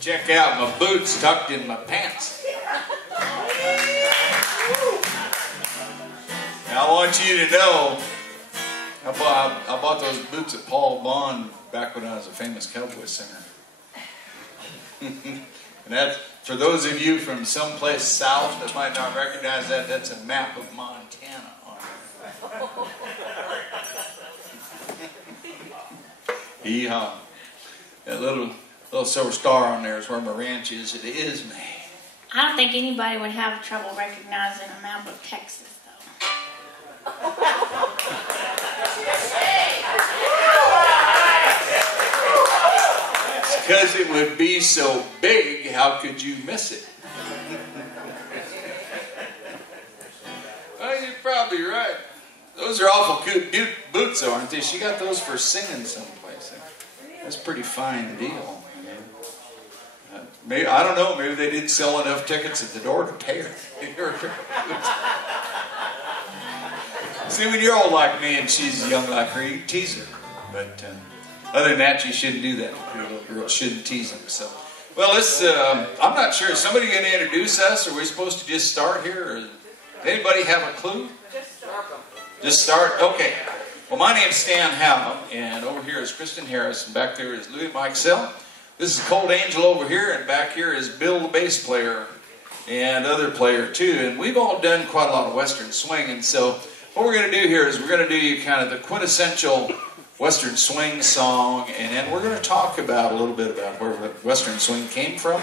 Check out my boots tucked in my pants. Now I want you to know, I bought those boots at Paul Bond back when I was a famous cowboy singer. And that's, for those of you from someplace south that might not recognize that, that's a map of Montana on it. Yeehaw. That little silver star on there is where my ranch is. It is me. I don't think anybody would have trouble recognizing a map of Texas, though. Because it would be so big, how could you miss it? Well, you're probably right. Those are awful good boots, though, aren't they? She got those for singing someplace. That's a pretty fine deal. Maybe, I don't know, maybe they didn't sell enough tickets at the door to pay her. See, when you're old like me and she's young like her, you tease her. But other than that, you shouldn't do that. Your little girl shouldn't tease them. So, well, let's. I'm not sure. Is somebody going to introduce us? Or are we supposed to just start here? Or does anybody have a clue? Just start. Okay. Well, my name's Stan Howe, and over here is Kristyn Harris, and back there is Louis Mikesell. This is Colt Angell over here, and back here is Bill, the bass player, and other player too. And we've all done quite a lot of Western swing, and so what we're going to do here is we're going to do you kind of the quintessential Western swing song, and then we're going to talk about a little bit about where Western swing came from,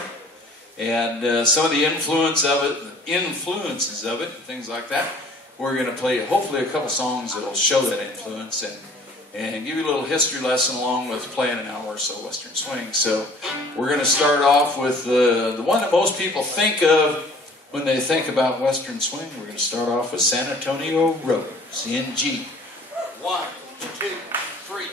and some of the influences of it, and things like that. We're going to play hopefully a couple songs that will show that influence and give you a little history lesson along with playing an hour or so Western swing. So we're going to start off with the one that most people think of when they think about Western swing. We're going to start off with San Antonio Rose in G. 1, 2, 3.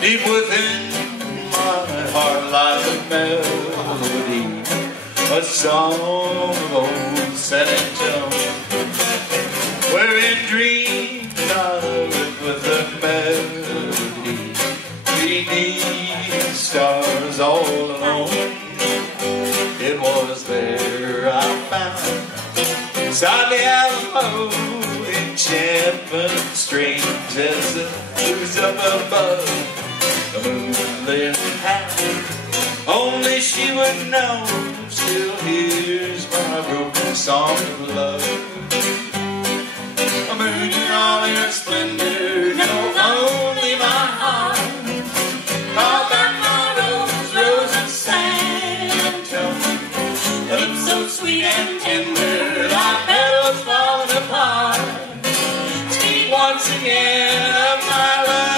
Deep within my heart lies a melody, a song of old San Antonio, wherein dreams I live with a melody, beneath stars all alone. It was there I found, beside the Idaho, enchantment strange as the blues up above. The moonlit hand, only she would know, still hears my broken song of love. A moon in all your splendor, know only my heart. Call back my rose of San Antonio, a lips so sweet and tender, like petals falling apart. Speak once again of my love.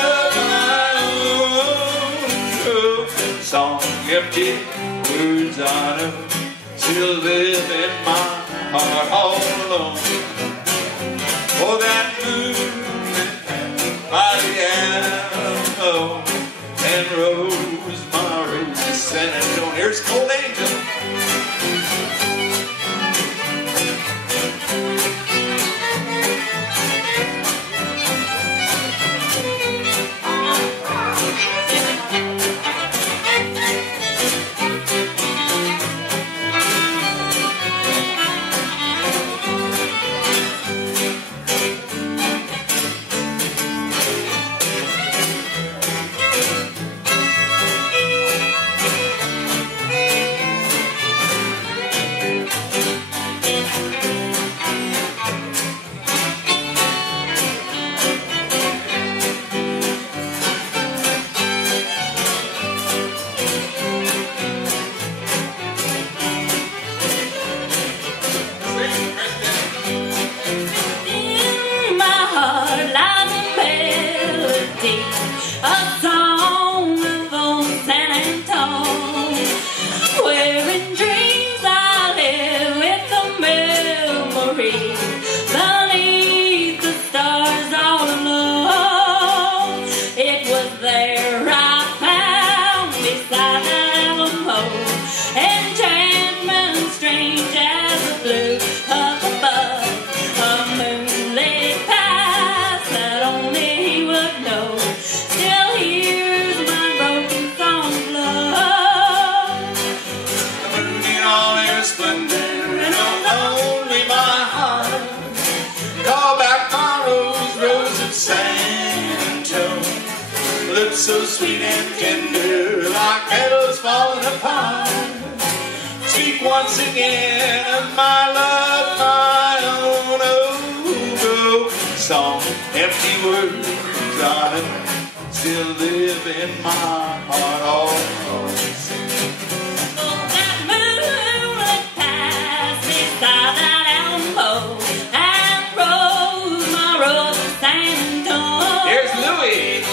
Song empty, words I know, still live in my heart all alone. For that moon by the Idaho and rose, my rose is San Antonio. Here's Colt Angell. memory, a song of old San Antonio, where in dreams I live with the memory, beneath the stars all alone. It was there I found beside that Alamo, enchantment strange as the blue up above, a moonlit past that only he would know. Still hears my broken song of love. The moon in all her splendor, and only my heart. Call back my rose, rose of San Antonio. Lips so sweet and tender, like petals falling apart. Speak once again of my love, my own. Oh, song, empty words on it, still live in my heart. All That moonlit past beside that Alamo, and rose my rose of San Antonio. here's Louie.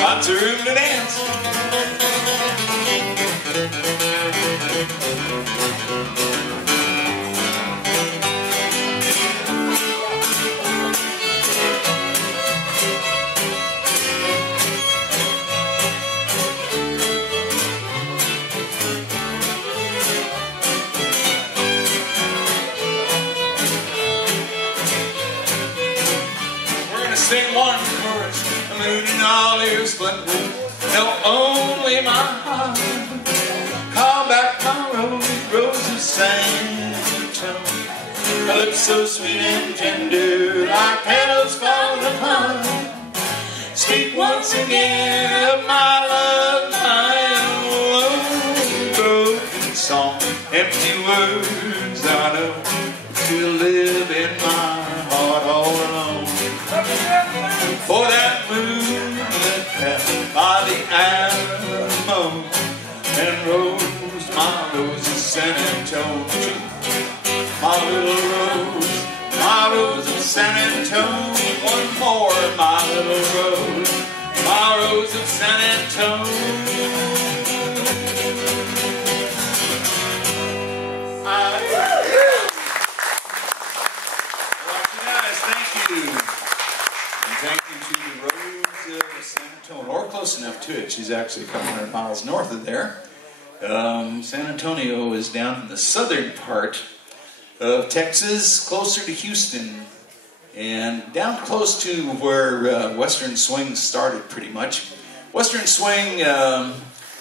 Lots of room to dance. We're gonna sing one chorus. The moon in all her splendor, no, only my heart. Call back my rose, rose of San Antonio. Her lips so sweet and tender, like petals falling apart. Speak once again of my love, my own broken song. Empty words I know still live in my heart all alone. For that moonlit path by the Alamo, and rose my rose of San Antonio. My little rose of San Antonio. One more, my little rose, my rose of San Antonio. Thank you. And thank you to the Rose of San Antonio, or close enough to it. She's actually a couple hundred miles north of there. San Antonio is down in the southern part of Texas, closer to Houston, and down close to where Western Swing started pretty much. Western Swing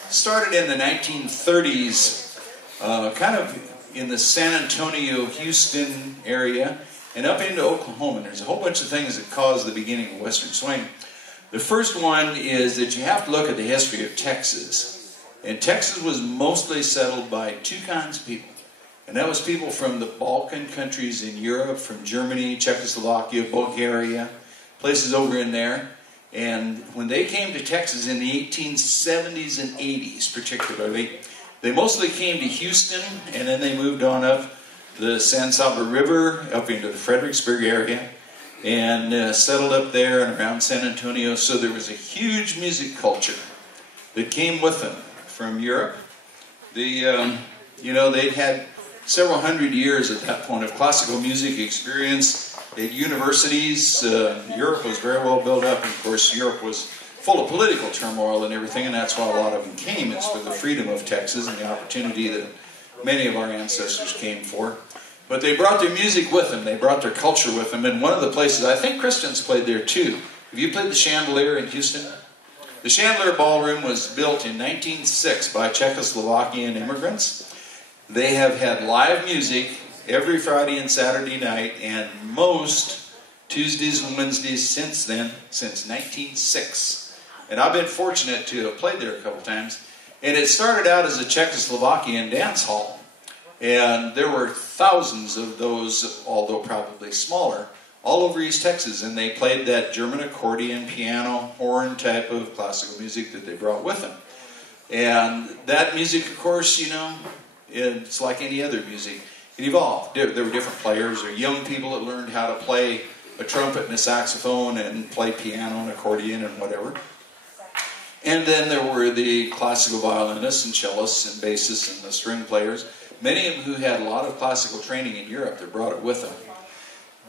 started in the 1930s, kind of in the San Antonio, Houston area, and up into Oklahoma. And there's a whole bunch of things that caused the beginning of Western Swing. The first one is that you have to look at the history of Texas. And Texas was mostly settled by two kinds of people. And that was people from the Balkan countries in Europe, from Germany, Czechoslovakia, Bulgaria, places over in there. And when they came to Texas in the 1870s and 80s particularly, they mostly came to Houston, and then they moved on up the San Saba River, up into the Fredericksburg area, and settled up there and around San Antonio. So there was a huge music culture that came with them from Europe. They'd had several hundred years at that point of classical music experience. They had universities. Europe was very well built up, and of course Europe was full of political turmoil and everything, and that's why a lot of them came. It's for the freedom of Texas and the opportunity that many of our ancestors came for. But they brought their music with them. They brought their culture with them. And one of the places, I think Kristyn's played there too. Have you played the Chandelier in Houston? The Chandelier Ballroom was built in 1906 by Czechoslovakian immigrants. They have had live music every Friday and Saturday night, and most Tuesdays and Wednesdays since then, since 1906. And I've been fortunate to have played there a couple times. And it started out as a Czechoslovakian dance hall. And there were thousands of those, although probably smaller, all over East Texas. And they played that German accordion, piano, horn type of classical music that they brought with them. And that music, of course, it's like any other music. It evolved. There were different players, or young people that learned how to play a trumpet and a saxophone and play piano and accordion and whatever. And then there were the classical violinists and cellists and bassists and the string players, many of them who had a lot of classical training in Europe that brought it with them.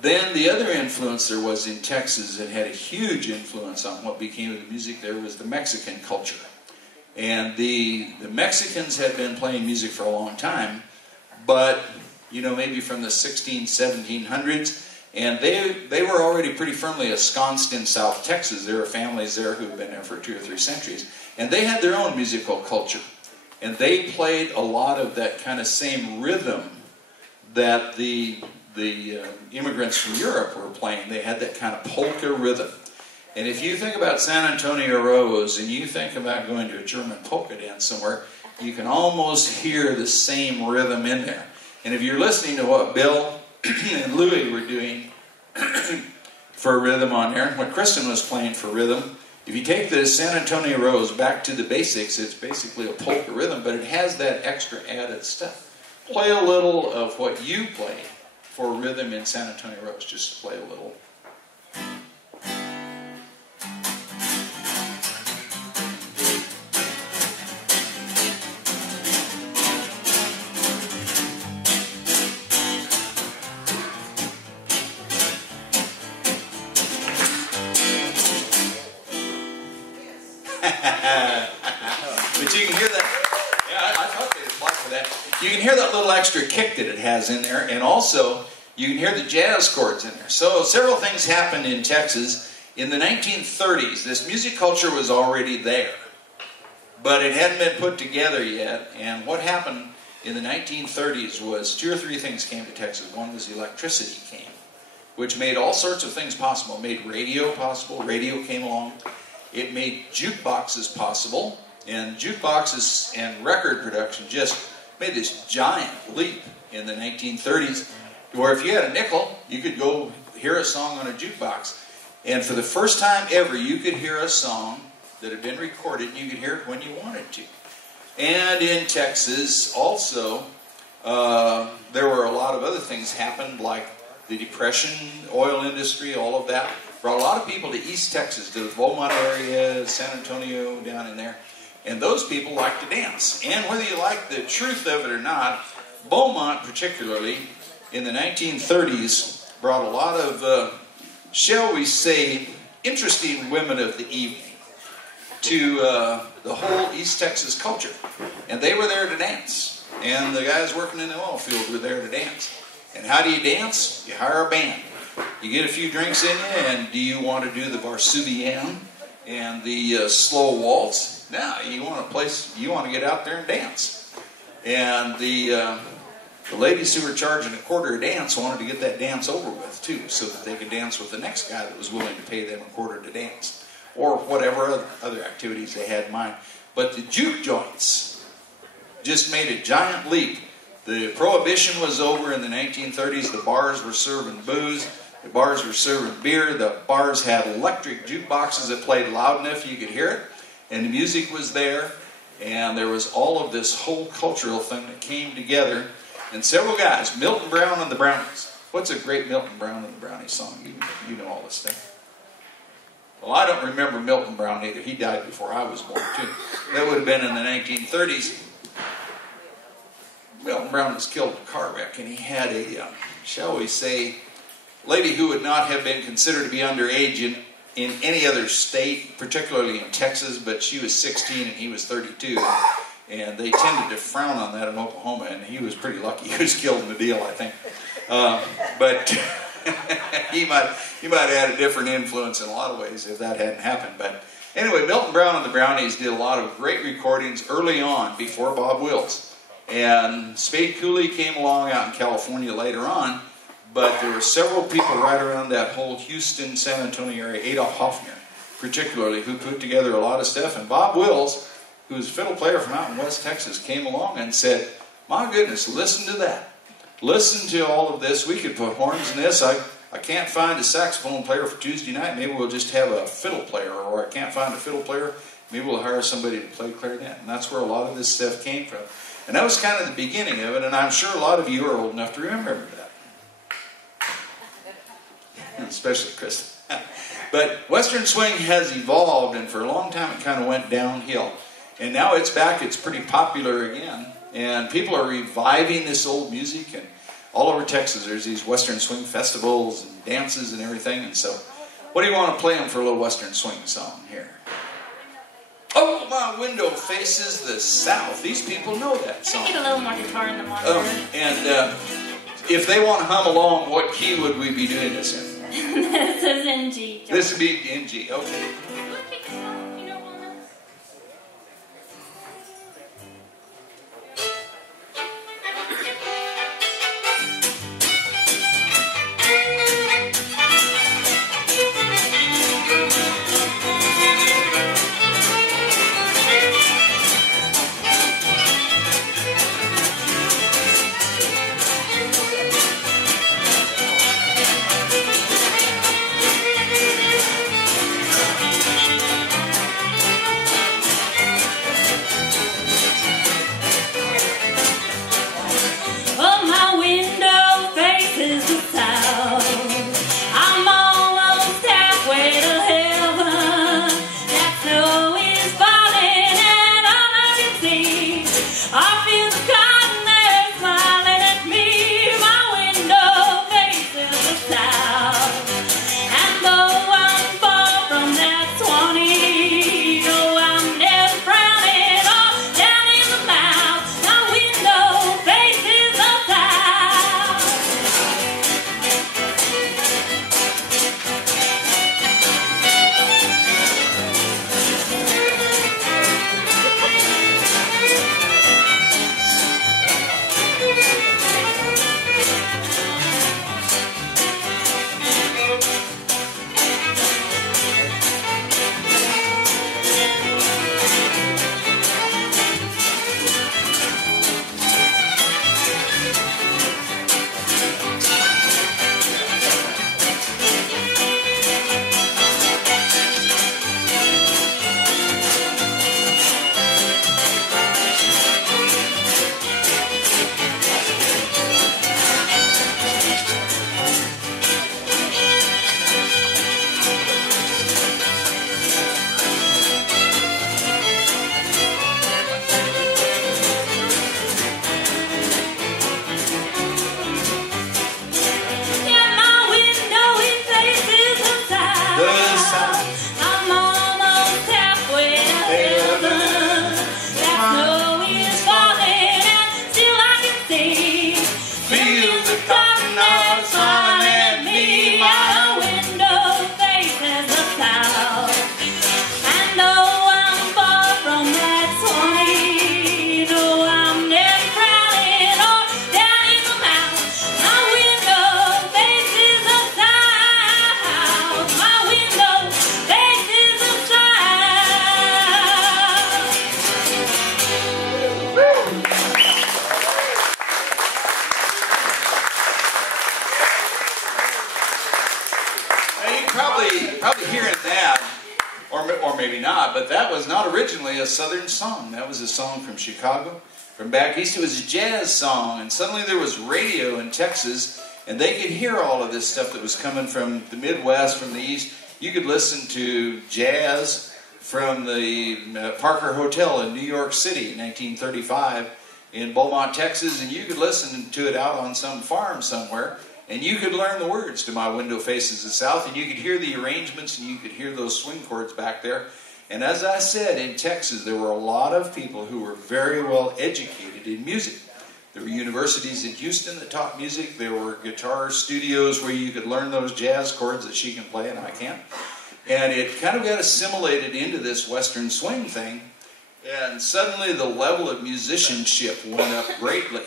Then the other influence there was in Texas that had a huge influence on what became of the music there was the Mexican culture. And the Mexicans had been playing music for a long time, but you know, maybe from the 1700s, and they were already pretty firmly ensconced in South Texas. There were families there who had been there for 2 or 3 centuries, and they had their own musical culture, and they played a lot of that kind of same rhythm that the immigrants from Europe were playing. They had that kind of polka rhythm. And if you think about San Antonio Rose and you think about going to a German polka dance somewhere, you can almost hear the same rhythm in there. And if you're listening to what Bill and Louie were doing for rhythm on there, what Kristyn was playing for rhythm, if you take the San Antonio Rose back to the basics, it's basically a polka rhythm, but it has that extra added stuff. Play a little of what you play for rhythm in San Antonio Rose. Just play a little. But you can hear that. Yeah, I thought they'd apply for that. You can hear that little extra kick that it has in there, and also you can hear the jazz chords in there. So several things happened in Texas. In the 1930s, this music culture was already there, but it hadn't been put together yet. And what happened in the 1930s was 2 or 3 things came to Texas. One was electricity came, which made all sorts of things possible. It made radio possible. Radio came along. It made jukeboxes possible, and jukeboxes and record production just made this giant leap in the 1930s, where if you had a nickel, you could go hear a song on a jukebox. And for the first time ever, you could hear a song that had been recorded, and you could hear it when you wanted to. And in Texas, also, there were a lot of other things happened, like the Depression, oil industry, all of that. Brought a lot of people to East Texas, to the Beaumont area, San Antonio, down in there. And those people like to dance. And whether you like the truth of it or not, Beaumont particularly, in the 1930s, brought a lot of, shall we say, interesting women of the evening to the whole East Texas culture. And they were there to dance. And the guys working in the oil field were there to dance. And how do you dance? You hire a band. You get a few drinks in you, and do you want to do the Varsouvian and the slow waltz? No, you want to get out there and dance. And the ladies who were charging a quarter a dance wanted to get that dance over with too, so that they could dance with the next guy that was willing to pay them a quarter to dance, or whatever other activities they had in mind. But the juke joints just made a giant leap. The Prohibition was over in the 1930s. The bars were serving booze. The bars were serving beer. The bars had electric jukeboxes that played loud enough you could hear it. And the music was there. And there was all of this whole cultural thing that came together. And several guys, Milton Brown and the Brownies. What's a great Milton Brown and the Brownies song? You know all this stuff. Well, I don't remember Milton Brown either. He died before I was born, too. That would have been in the 1930s. Milton Brown was killed in a car wreck, and he had a, shall we say, lady who would not have been considered to be underage in any other state, particularly in Texas, but she was 16 and he was 32, and they tended to frown on that in Oklahoma, and he was pretty lucky. He was killed in the deal, I think. But he might have had a different influence in a lot of ways if that hadn't happened. But anyway, Milton Brown and the Brownies did a lot of great recordings early on, before Bob Wills. And Spade Cooley came along out in California later on, but there were several people right around that whole Houston, San Antonio area, Adolph Hoffner particularly, who put together a lot of stuff. And Bob Wills, who was a fiddle player from out in West Texas, came along and said, my goodness, listen to that. Listen to all of this. We could put horns in this. I can't find a saxophone player for Tuesday night. Maybe we'll just have a fiddle player. Or I can't find a fiddle player. Maybe we'll hire somebody to play clarinet. And that's where a lot of this stuff came from. And that was kind of the beginning of it, and I'm sure a lot of you are old enough to remember that. Especially Kristyn. But Western swing has evolved, and for a long time it kind of went downhill. And now it's back, it's pretty popular again. And people are reviving this old music, and all over Texas there's these Western swing festivals and dances and everything. And so, what do you want to play them for a little Western swing song here? Oh, my window faces the south. These people know that song. Can I get a little more guitar in the monitor? And if they want to hum along, what key would we be doing this in? This is in G. This would be in G, okay. Probably hearing that, or maybe not, but that was not originally a Southern song. That was a song from Chicago, from back east. It was a jazz song, and suddenly there was radio in Texas, and they could hear all of this stuff that was coming from the Midwest, from the East. You could listen to jazz from the Parker Hotel in New York City in 1935 in Beaumont, Texas, and you could listen to it out on some farm somewhere. And you could learn the words to My Window Faces the South, and you could hear the arrangements, and you could hear those swing chords back there. And as I said, in Texas, there were a lot of people who were very well educated in music. There were universities in Houston that taught music. There were guitar studios where you could learn those jazz chords that she can play and I can't. And it kind of got assimilated into this Western swing thing. And suddenly the level of musicianship went up greatly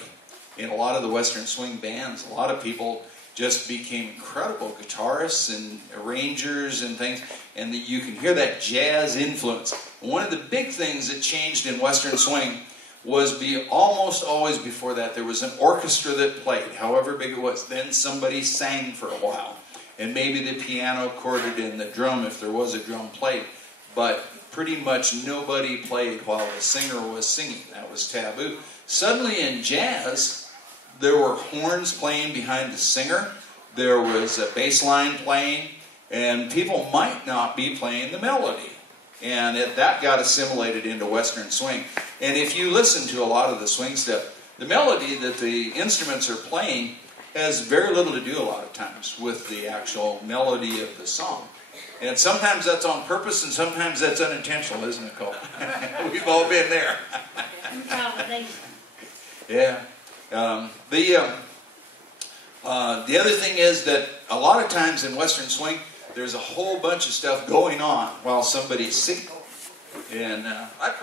in a lot of the Western swing bands. A lot of people just became incredible guitarists and arrangers and things, and that you can hear that jazz influence. One of the big things that changed in Western swing was almost always before that there was an orchestra that played, however big it was. Then somebody sang for a while, and maybe the piano chorded in the drum if there was a drum played. But pretty much nobody played while the singer was singing. That was taboo. Suddenly in jazz, there were horns playing behind the singer. There was a bass line playing, and people might not be playing the melody. And that got assimilated into Western swing. And if you listen to a lot of the swing stuff, the melody that the instruments are playing has very little to do a lot of times with the actual melody of the song. And sometimes that's on purpose, and sometimes that's unintentional, isn't it, Colt? We've all been there. Yeah. The other thing is that a lot of times in Western swing, there's a whole bunch of stuff going on while somebody's singing. And I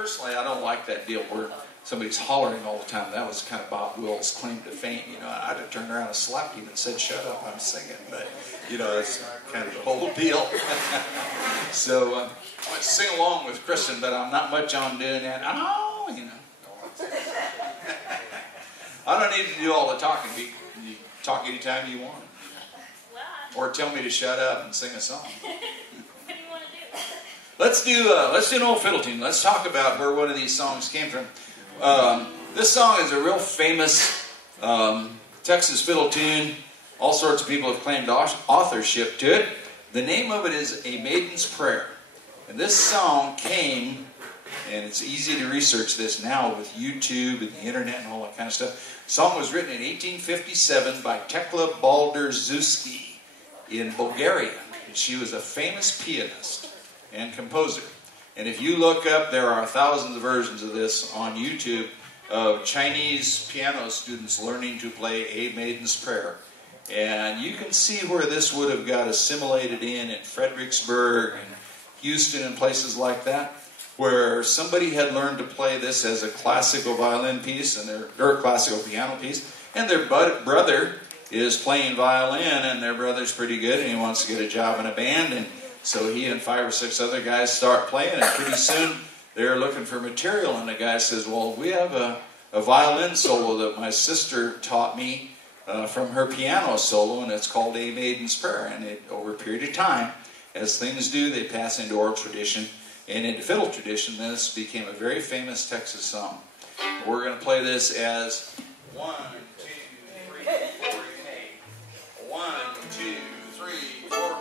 don't like that deal where somebody's hollering all the time. That was kind of Bob Wills' claim to fame. You know, I'd have turned around and slapped him and said, "Shut up, I'm singing." But, you know, that's kind of the whole deal. So I might sing along with Kristyn, but I'm not much on doing that. Oh, you know. I don't need to do all the talking. You talk anytime you want. Or tell me to shut up and sing a song. What do you want to do? Let's do an old fiddle tune. Let's talk about where one of these songs came from. This song is a real famous Texas fiddle tune. All sorts of people have claimed authorship to it. The name of it is A Maiden's Prayer. And this song came, and it's easy to research this now with YouTube and the internet and all that kind of stuff. The song was written in 1857 by Tekla Balderzewski in Bulgaria. And she was a famous pianist and composer. And if you look up, there are thousands of versions of this on YouTube of Chinese piano students learning to play A Maiden's Prayer. And you can see where this would have got assimilated in Fredericksburg and Houston and places like that, where somebody had learned to play this as a classical violin piece or classical piano piece, and their brother is playing violin, and their brother's pretty good, and he wants to get a job in a band, and so he and 5 or 6 other guys start playing, and pretty soon they're looking for material, and the guy says, "Well, we have a violin solo that my sister taught me from her piano solo, and it's called A Maiden's Prayer." And over a period of time, as things do, they pass into oral tradition, and into fiddle tradition. This became a very famous Texas song. We're going to play this as 1, 2, 3, 4. 1, 2, 3, 4.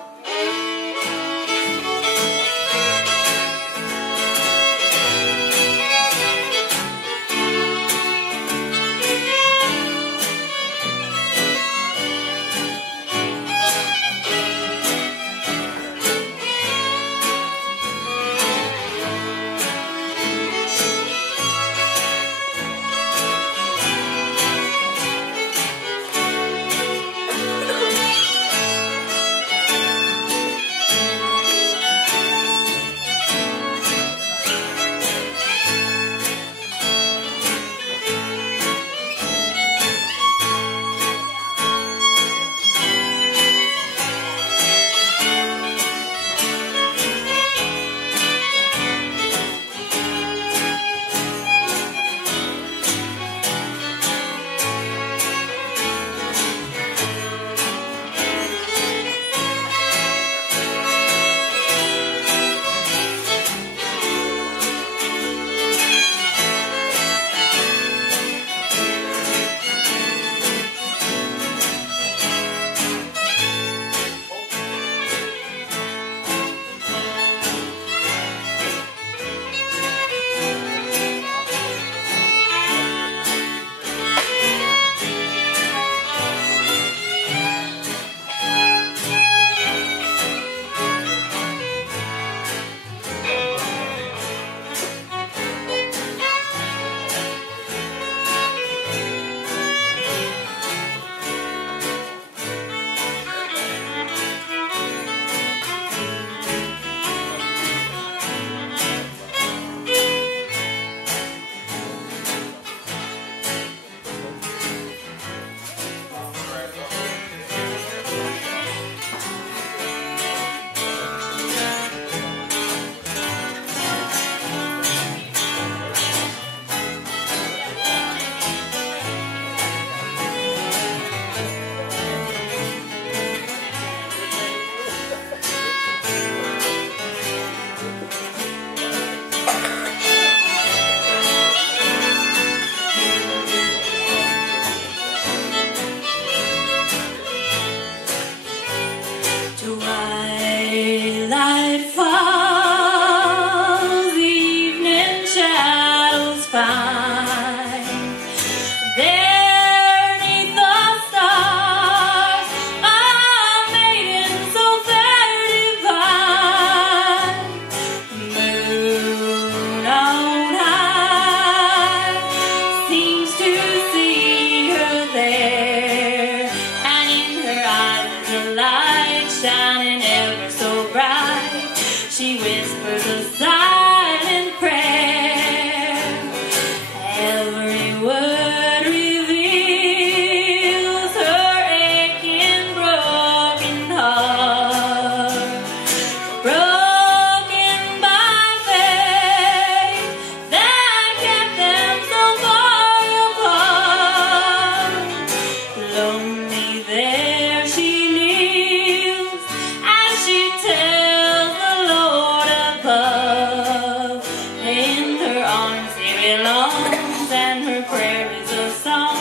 songs, and her prayer is a song,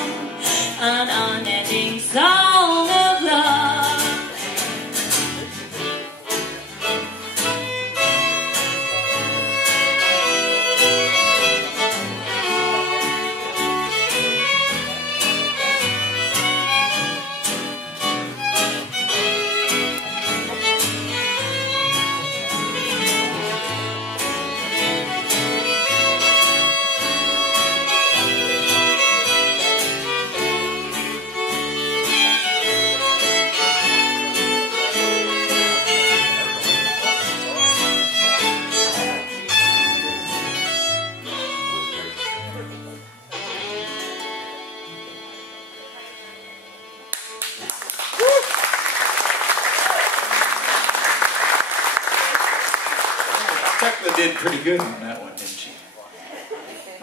an unending song of love. Did pretty good on that one, didn't she?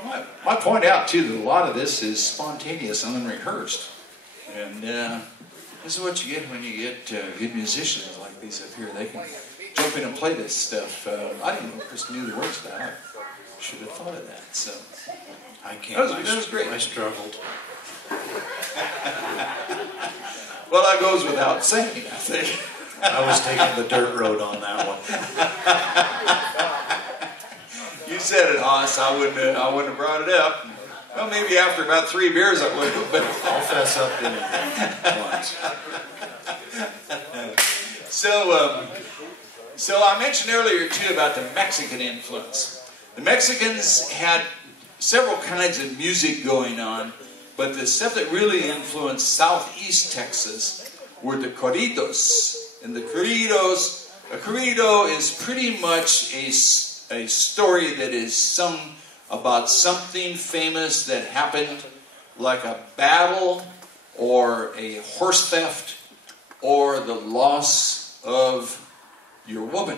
I might point out too that a lot of this is spontaneous and unrehearsed, and this is what you get when you get good musicians like these up here. They can jump in and play this stuff. I didn't know Kristyn knew the words to that. I should have thought of that. So I can't. That was great. I struggled. Well, that goes without saying, I think. I was taking the dirt road on that one. You said it, Hoss. I wouldn't have brought it up. Well, maybe after about 3 beers I would have, but I'll fess up anything once. So I mentioned earlier too about the Mexican influence. The Mexicans had several kinds of music going on, but the stuff that really influenced southeast Texas were the corridos. And the corridos, a corrido is pretty much a story that is sung about something famous that happened, like a battle or a horse theft or the loss of your woman.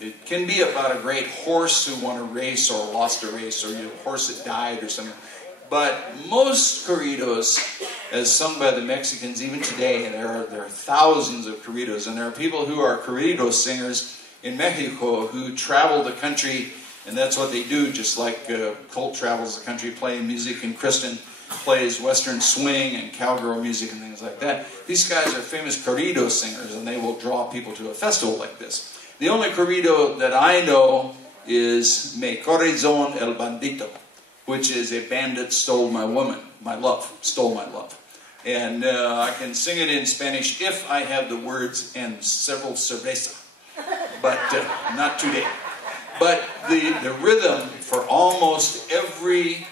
It can be about a great horse who won a race or lost a race, or your horse that died or something. But most corridos, as sung by the Mexicans even today, and there are thousands of corridos, and there are people who are corrido singers in Mexico who travel the country, and that's what they do, just like Colt travels the country playing music, and Kristyn plays Western swing and cowgirl music and things like that. These guys are famous corrido singers, and they will draw people to a festival like this. The only corrido that I know is Me Corazon el Bandito, which is a bandit stole my woman, my love, stole my love. And I can sing it in Spanish if I have the words and several cerveza, but not today. But the rhythm for almost every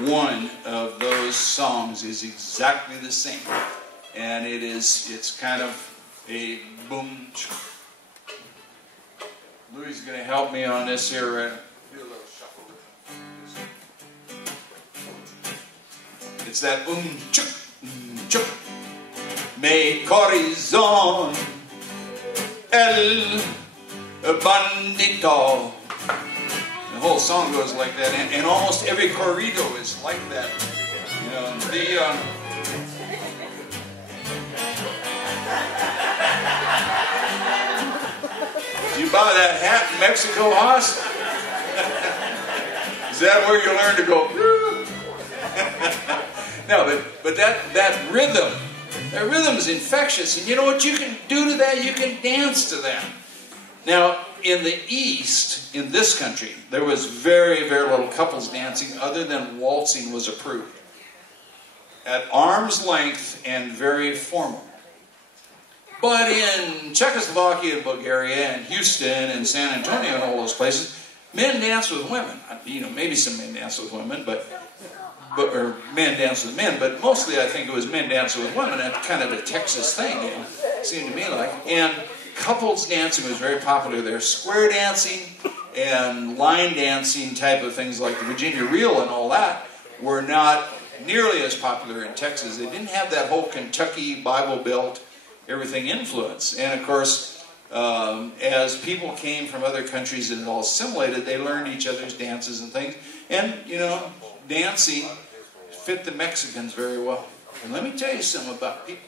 one of those songs is exactly the same. And it's kind of a boom. Louis is going to help me on this here. Do a little shuffle. It's that chuk, chuk. Me corazón el bandito. The whole song goes like that, and almost every corrido is like that. You know, Did you buy that hat in Mexico, Hoss? Is that where you learn to go? No, but that rhythm is infectious, and you know what you can do to that? You can dance to that. Now, in the East, in this country, there was very, very little couples dancing other than waltzing was approved. At arm's length and very formal. But in Czechoslovakia and Bulgaria and Houston and San Antonio and all those places, men dance with women. You know, maybe some men dance with women, or men dance with men, but mostly I think it was men dancing with women. That's kind of a Texas thing, it seemed to me like. And couples dancing was very popular there. Square dancing and line dancing type of things like the Virginia Reel and all that were not nearly as popular in Texas. They didn't have that whole Kentucky Bible Belt everything influence. And of course, as people came from other countries and all assimilated, they learned each other's dances and things. And, you know, dancing fit the Mexicans very well. And let me tell you something about people.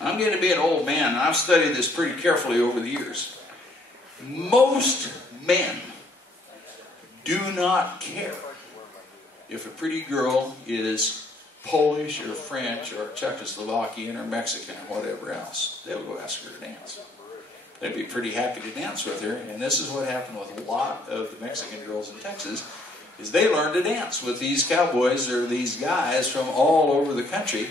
I'm going to be an old man, and I've studied this pretty carefully over the years. Most men do not care if a pretty girl is Polish or French or Czechoslovakian or Mexican or whatever else, they'll go ask her to dance. They'd be pretty happy to dance with her. And this is what happened with a lot of the Mexican girls in Texas, is they learned to dance with these cowboys or these guys from all over the country.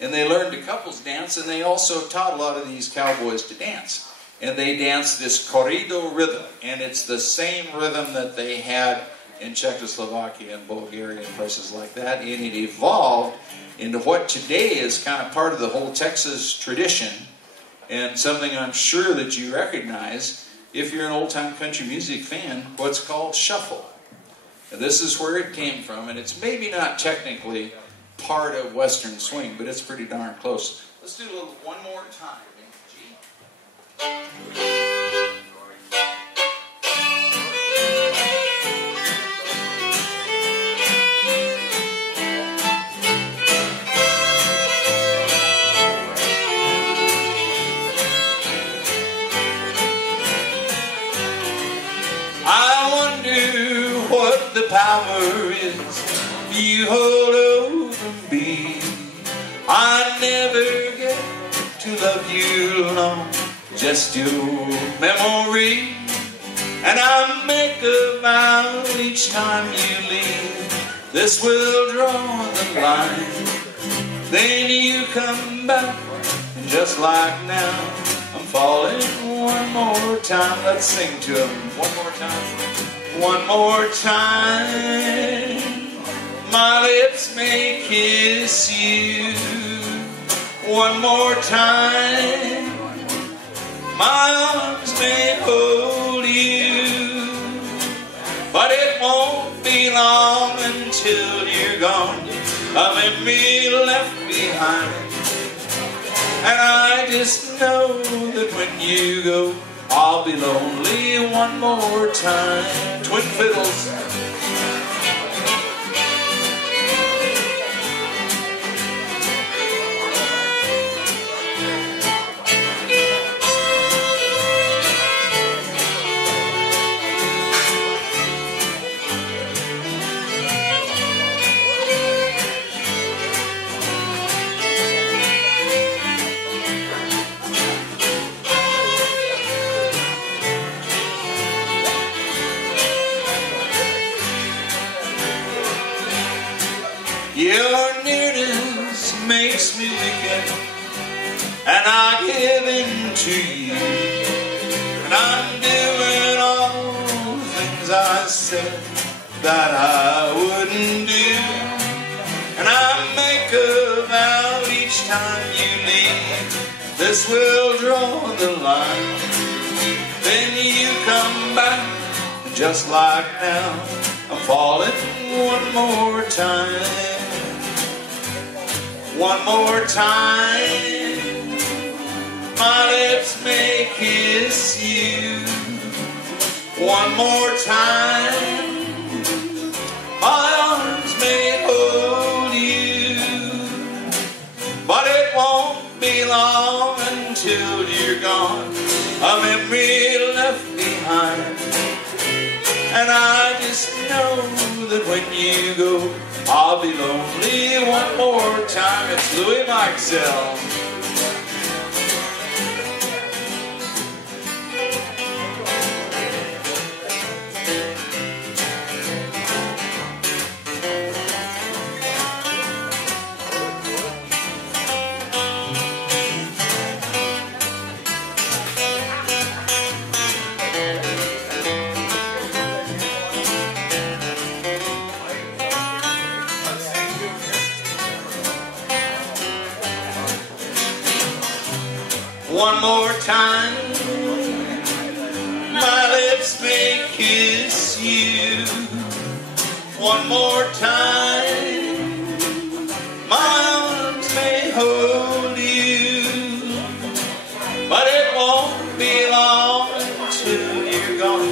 And they learned to couples dance, and they also taught a lot of these cowboys to dance. And they danced this corrido rhythm, and it's the same rhythm that they had in Czechoslovakia and Bulgaria and places like that. And it evolved into what today is kind of part of the whole Texas tradition, and something I'm sure that you recognize if you're an old-time country music fan, what's called shuffle. And this is where it came from, and it's maybe not technically part of Western swing, but it's pretty darn close. Let's do a little one more time. I wonder what the power is you hold over me. I never get to love you long, just your memory. And I make a vow each time you leave, this will draw the line. Then you come back, just like now, I'm falling one more time. Let's sing to him one more time. One more time. My lips may kiss you. One more time. My arms may hold you. But it won't be long until you're gone. A memory left behind. And I just know that when you go, I'll be lonely one more time. Twin fiddles. Your nearness makes me wicked, and I give in to you. And I'm doing all the things I said that I wouldn't do. And I make a vow each time you leave, this will draw the line. Then you come back, just like now, I'm falling one more time. One more time. My lips may kiss you. One more time. My arms may hold you. But it won't be long until you're gone. A memory left behind. And I just know that when you go, I'll be lonely one more time. It's Louis Angell. One more time, my lips may kiss you. One more time, my arms may hold you. But it won't be long until you're gone.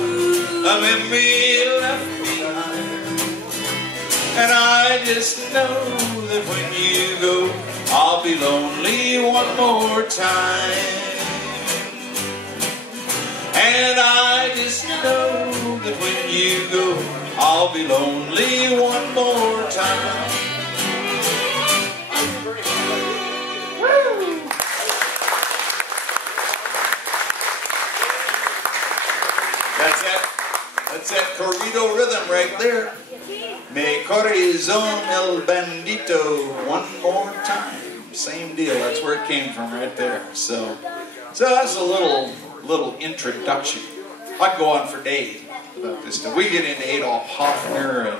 A memory left behind. And I just know that when you go, I'll be lonely one more time. And I just know that when you go, I'll be lonely one more time. time. That's that corrido rhythm right there. Me corazón el bandito, one more time. Same deal. That's where it came from right there. So that's a little introduction. I could go on for days about this stuff. We get into Adolf Hoffner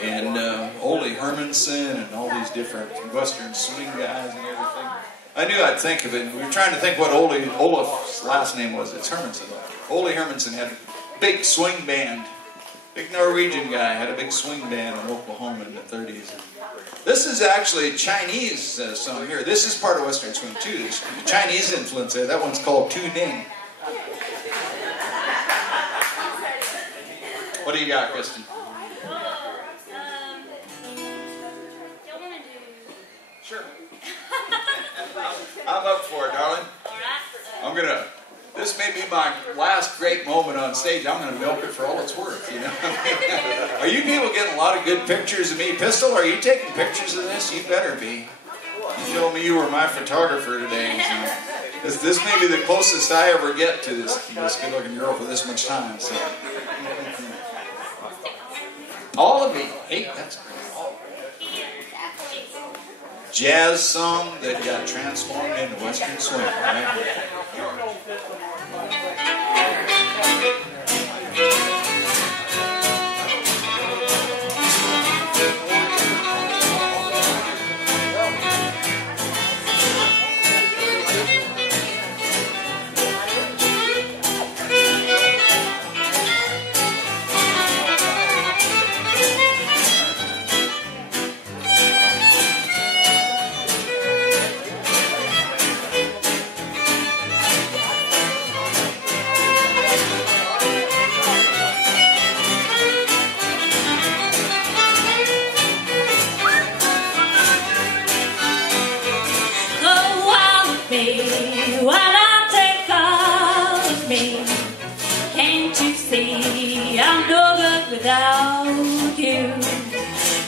and Ole Hermanson and all these different Western swing guys and everything. I knew I'd think of it. We were trying to think what Olaf's last name was. It's Hermanson. Ole Hermanson had a big swing band. Big Norwegian guy had a big swing band in Oklahoma in the 30s. This is actually a Chinese song here. This is part of Western swing too. There's Chinese influence there. That one's called Tu Ning. What do you got, Kristyn? Sure. I'm up for it, darling. I'm gonna. This may be my last great moment on stage. I'm gonna milk it for all it's worth. You know. Are you people getting a lot of good pictures of me, Pistol? Are you taking pictures of this? You better be. You told me you were my photographer today. So this may be the closest I ever get to this good-looking girl for this much time. So. All of me. Hey, that's great. Jazz song that got transformed into Western swing, right? Without you,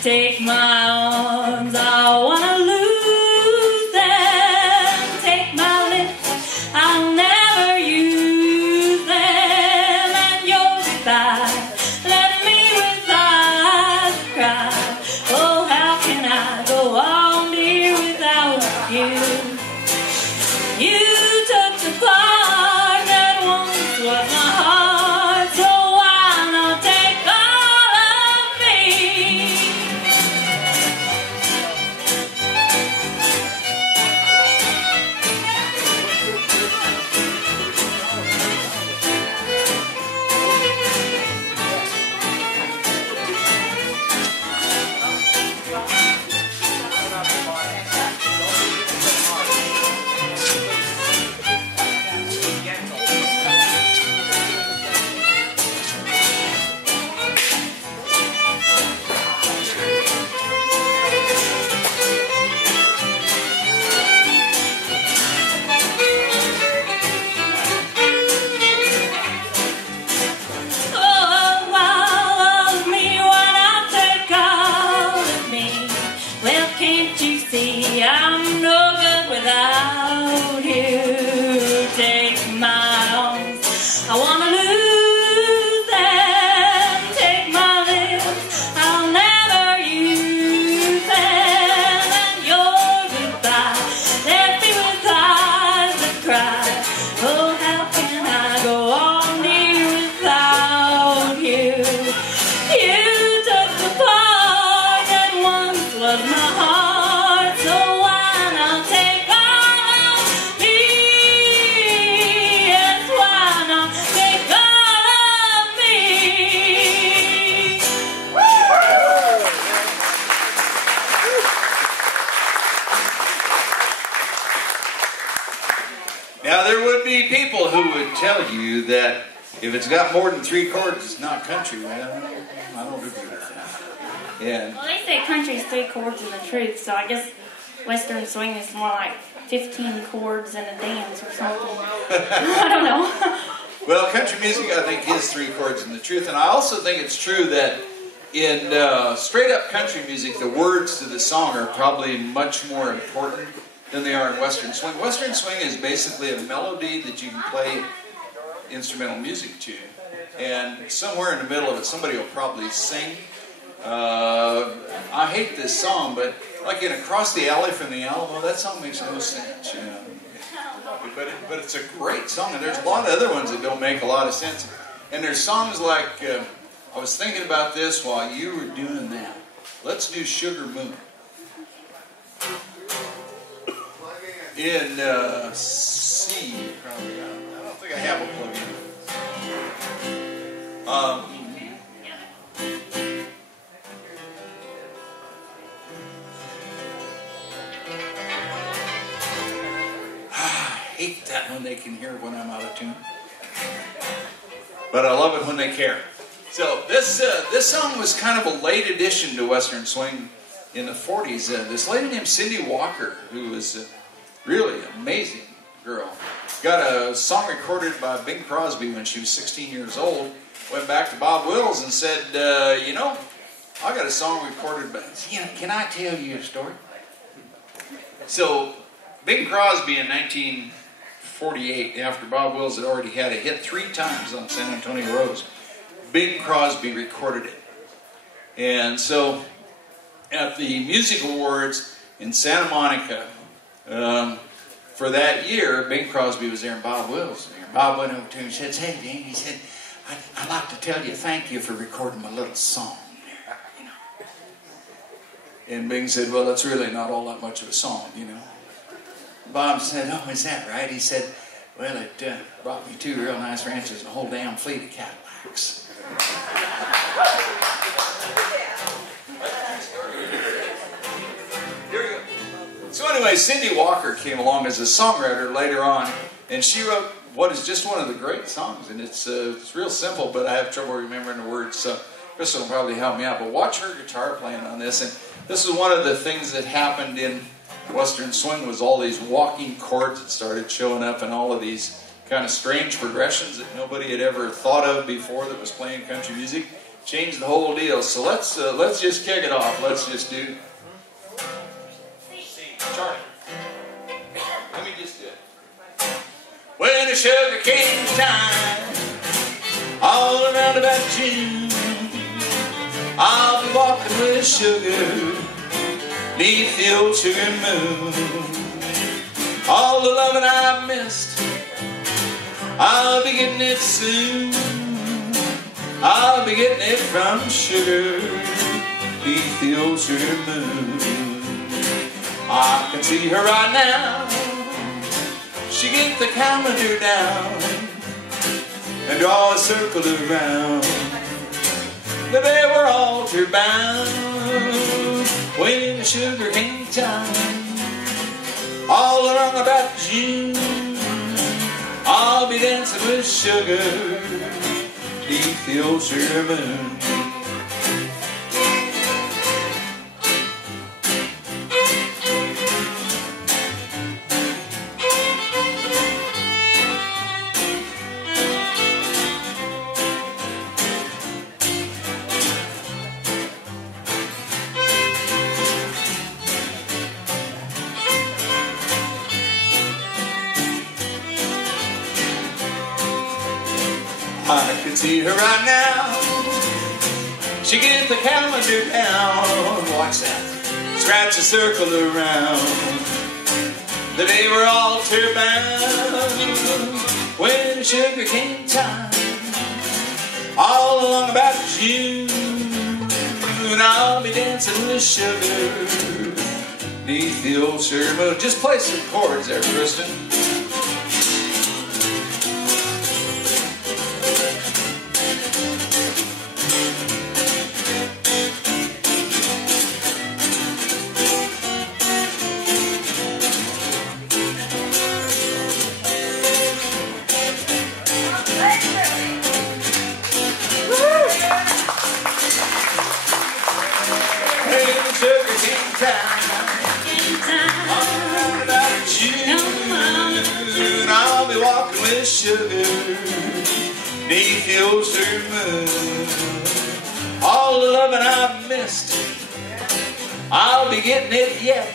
take my arms, I wanna lose them. Take my lips, I'll never use them. And your goodbye left me with eyes to cry. Oh, how can I go on, dear, without you? You took the part that once was my heart, so why not take all of me? I'm no good without you. Take my arms, I wanna lose them. Take my lips, I'll never use them. And your goodbye left me with eyes that cry. Oh, how can I go on, dear, without you? You took the part that once was my heart. Now, there would be people who would tell you that if it's got more than 3 chords, it's not country. Well, I don't agree with that. Yeah. Well, they say country's 3 chords in the truth, so I guess Western swing is more like 15 chords and a dance or something. I don't know. Well, country music, I think, is 3 chords in the truth. And I also think it's true that in straight up country music, the words to the song are probably much more important than they are in Western swing. Western swing is basically a melody that you can play instrumental music to. And somewhere in the middle of it, somebody will probably sing. I hate this song, but like in Across the Alley from the Alamo, that song makes no sense, you know. But it's a great song, and there's a lot of other ones that don't make a lot of sense. And there's songs like, I was thinking about this while you were doing that. Let's do Sugar Moon. In C, probably. I don't think I have a plug-in. I hate that when they can hear when I'm out of tune. But I love it when they care. So this song was kind of a late addition to Western swing in the 40s. This lady named Cindy Walker, who was a really amazing girl, got a song recorded by Bing Crosby when she was 16 years old, went back to Bob Wills and said, you know, I got a song recorded, but can I tell you a story? So Bing Crosby in 1948, after Bob Wills had already had a hit 3 times on San Antonio Roads, Bing Crosby recorded it. And so at the Music Awards in Santa Monica, for that year, Bing Crosby was there and Bob Wills was there. Bob went over to him and said, hey, Bing, he said, I'd like to tell you thank you for recording my little song there, you know. And Bing said, well, it's really not all that much of a song, you know. Bob said, oh, is that right? He said, well, it brought me 2 real nice ranches and a whole damn fleet of Cadillacs. Here we go. So anyway, Cindy Walker came along as a songwriter later on, and she wrote what is just one of the great songs, and it's real simple, but I have trouble remembering the words, so Kristyn will probably help me out. But watch her guitar playing on this, and this is one of the things that happened in Western swing was all these walking chords that started showing up, and all of these kind of strange progressions that nobody had ever thought of before that was playing country music. Changed the whole deal. So let's just kick it off. Let's just do C. Charlie. Let me just do it. When the sugar cane time, all around about June, I'll be walking with sugar, neath the old sugar moon. All the loving I've missed, I'll be getting it soon. I'll be getting it from sugar, beneath the old sugar moon. I can see her right now. She get the calendar down and draw a circle around. But they were altar bound when the sugar cane time. All along about June, I'll be dancing with sugar beneath the old sugar moon. I can see her right now. She gets the calendar down. Watch that. Scratch a circle around. The day we're altar bound when the sugar cane time. All along about June, I'll be dancing with sugar beneath the old sugar moon. Just play some chords there, Kristyn. I'll be walking with sugar beneath the old sugar moon. All the loving I've missed, I'll be getting it yet.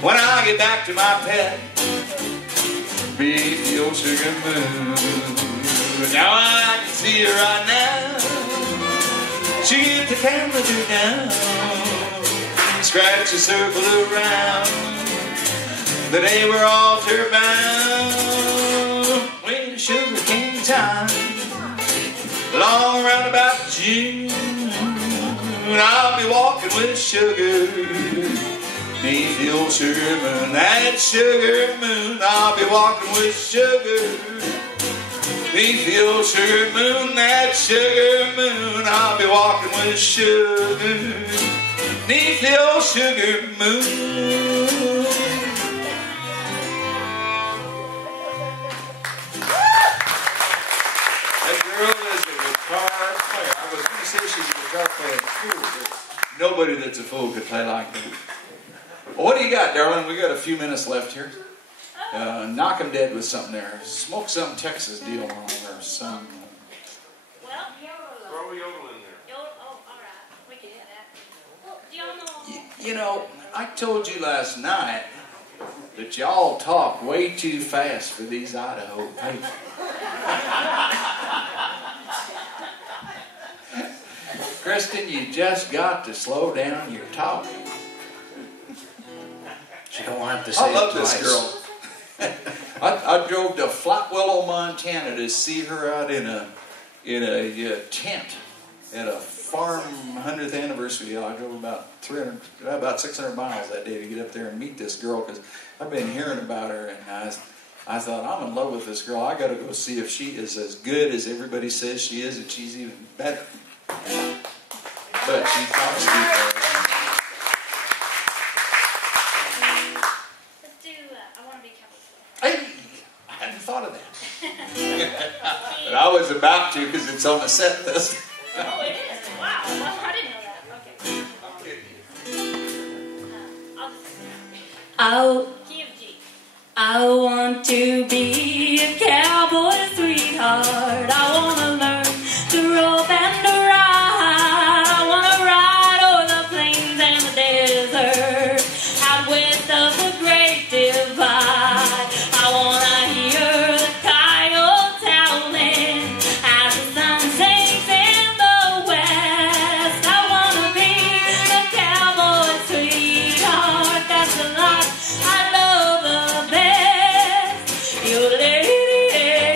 When I get back to my pet, beneath the old sugar moon. Now I can see her right now. She get the camera to down, scratch a circle around the day we're all bound. When the sugar cane time, long around about June, I'll be walking with sugar beneath the old sugar moon. That sugar moon, I'll be walking with sugar beneath the old sugar moon. That sugar moon, I'll be walking with sugar beneath the old sugar moon. That girl is a guitar player. I was going to say she's a guitar player too, but nobody that's a fool could play like that. Well, what do you got, darling? We got a few minutes left here. Knock 'em dead with something there. Smoke some Texas deal on or some. Well, Throw a yodel in there. oh, all right. We can do that. Well, do y'all know? You know, I told you last night that y'all talk way too fast for these Idaho people. Kristyn, you just got to slow down your talking. You don't have to say I love it twice. this girl. I drove to Flatwillow, Montana to see her out in a tent at a farm 100th anniversary. I drove about 600 miles that day to get up there and meet this girl because I've been hearing about her, and I thought, I'm in love with this girl. I got to go see if she is as good as everybody says she is, and she's even better. But she talks too fast. Let's do, I want to be Cowboy. Hey, I hadn't thought of that. But I was about to because it's on the set list. Oh, it is? Wow. I didn't know that. Okay. I'll just... Key of G. I want to be a cowboy sweetheart. I want to learn to rope and to ride. I want to ride over the plains and the desert, out west of the Great Divide. I want to hear the coyotes howling as the sun sinks in the west. I want to be the cowboy sweetheart. That's the life I love the best. You lady,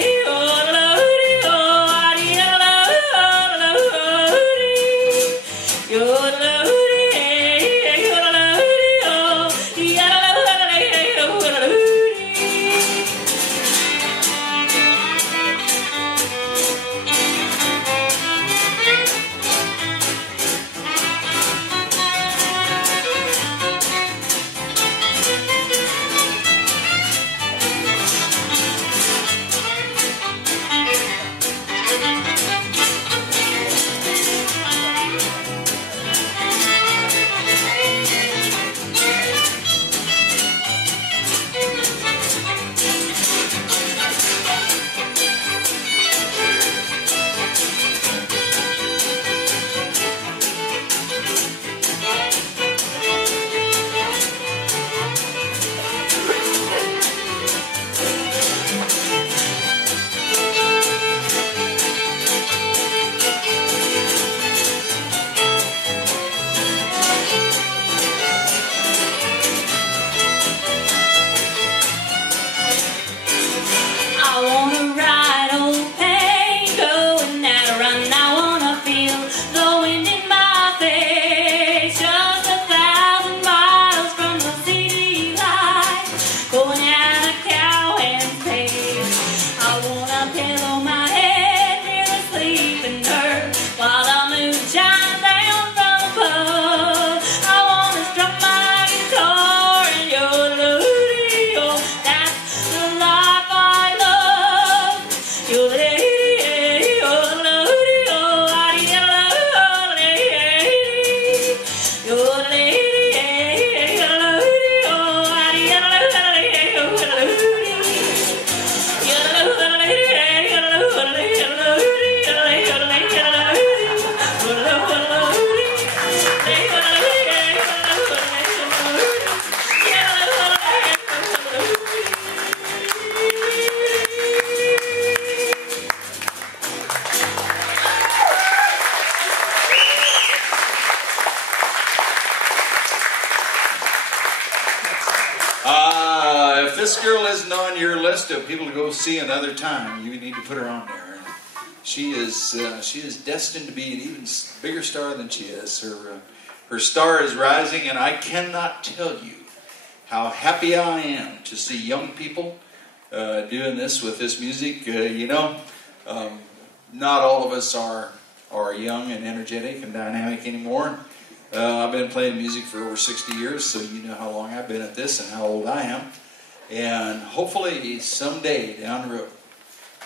this girl isn't on your list of people to go see another time, you need to put her on there. She is destined to be an even bigger star than she is. Her star is rising, and I cannot tell you how happy I am to see young people doing this with this music. Not all of us are young and energetic and dynamic anymore. I've been playing music for over 60 years, so you know how long I've been at this and how old I am. And hopefully someday down the road,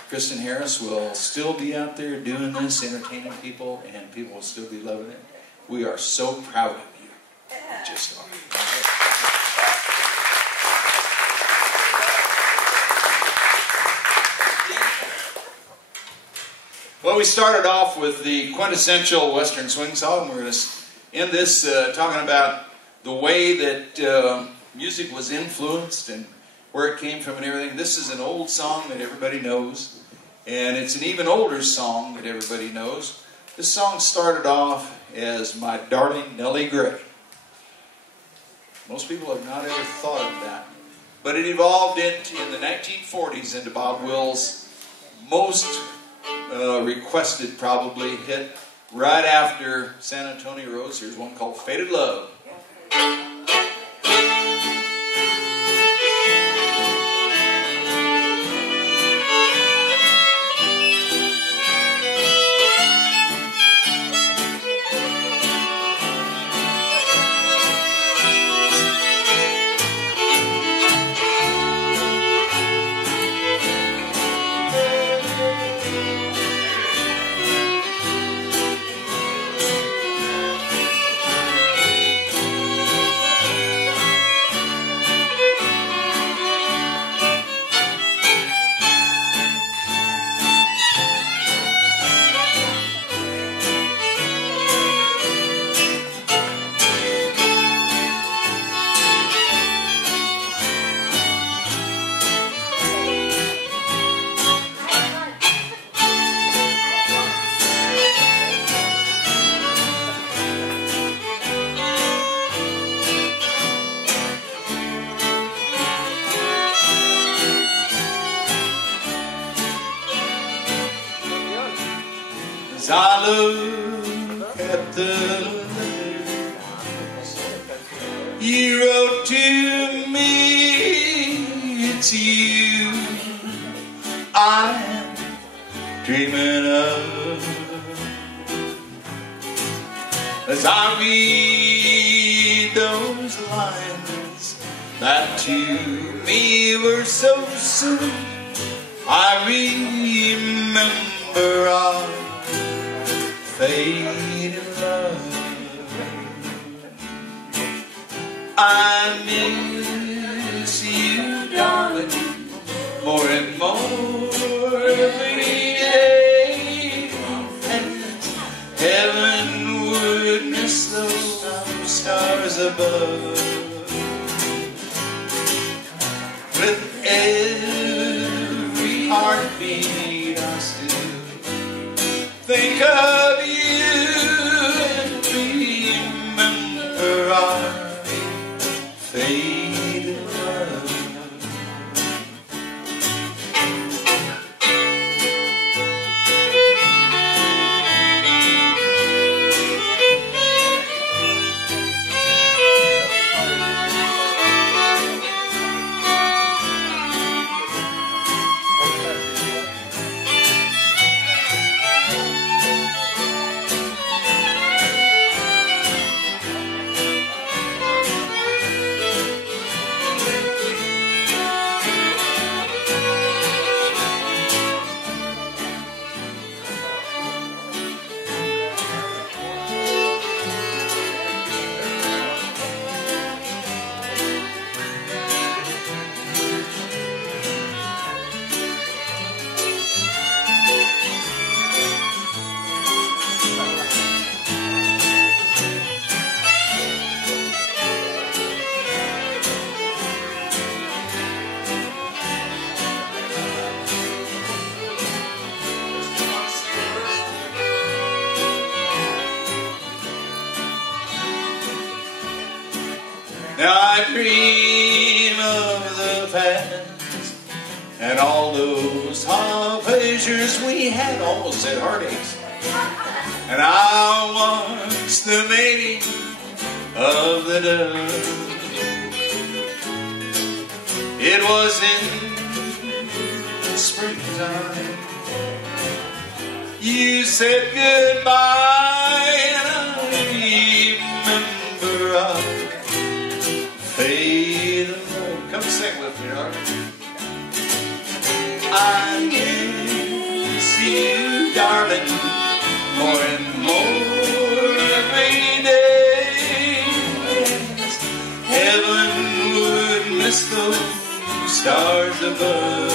Kristyn Harris will still be out there doing this, entertaining people, and people will still be loving it. We are so proud of you. Just are. Well, we started off with the quintessential Western swing song. We're going to end this talking about the way that music was influenced and where it came from and everything. This is an old song that everybody knows, and it's an even older song that everybody knows. This song started off as My Darling Nellie Gray. Most people have not ever thought of that. But it evolved in the 1940s into Bob Wills' most requested probably hit right after San Antonio Rose. Here's one called Faded Love. As I look at the letters you wrote to me, it's you I'm dreaming of. As I read those lines that to me were so sweet, I remember our faded love. I miss you, darling, more and more every day, and heaven would miss those stars above. With every heartbeat I still think of you and remember our faded love. Now I dream of the past, and all those pleasures we had, almost said heartaches. And I watched the mating of the dove. It was in springtime. You said goodbye, and I remember our faded love. Come sing with me, all right? I miss you, darling, more and more every day. Heaven would miss those stars above.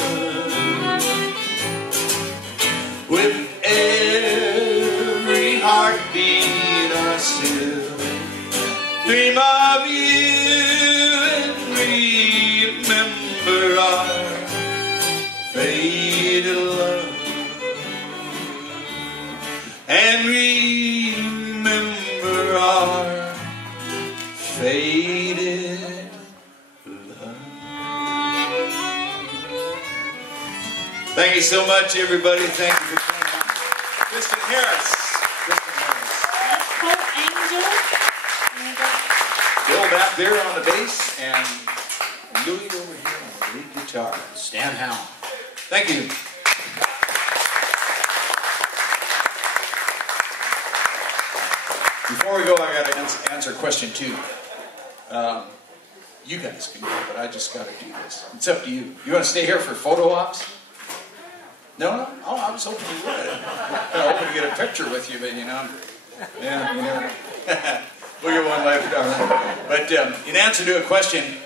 With every heartbeat I still dream of you and remember our faded love. And remember our faded love. Thank you so much, everybody. Thank you for coming out. Kristyn Harris. That's Colt, Angell. Bill back there on the bass, and Louie over here on the lead guitar. Stan Howe. Thank you. Before we go, I got to answer question 2. You guys can go, but I just got to do this. It's up to you. You want to stay here for photo ops? No? Oh, I was hoping you would. I was hoping to get a picture with you, but you know. Yeah, you know. We'll get one later, darling. But in answer to a question,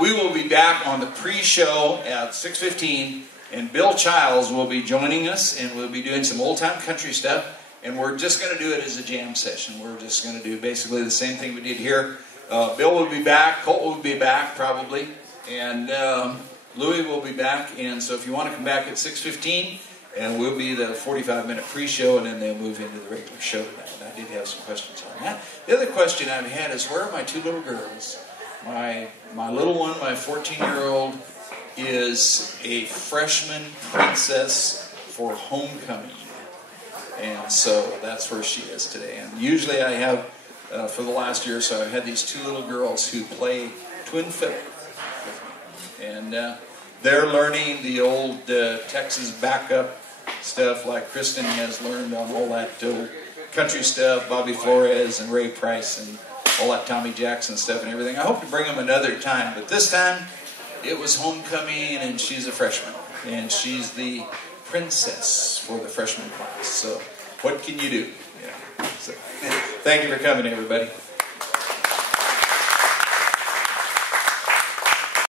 we will be back on the pre-show at 6:15, and Bill Childs will be joining us, and we'll be doing some old-time country stuff, and we're just going to do it as a jam session. We're just going to do basically the same thing we did here. Bill will be back, Colt will be back probably, and Louie will be back, and so if you want to come back at 6:15, and we'll be the 45-minute pre-show, and then they'll move into the regular show tonight. And I did have some questions on that. The other question I've had is, where are my 2 little girls? My little one, my 14-year-old, is a freshman princess for homecoming, and so that's where she is today. And usually I have, for the last year or so, I've had these 2 little girls who play twin fiddle with me, and they're learning the old Texas backup stuff like Kristyn has learned on all that old country stuff, Bobby Flores and Ray Price and all that Tommy Jackson stuff and everything. I hope to bring them another time, but this time it was homecoming, and she's a freshman, and she's the princess for the freshman class. So what can you do? Yeah. So, thank you for coming, everybody.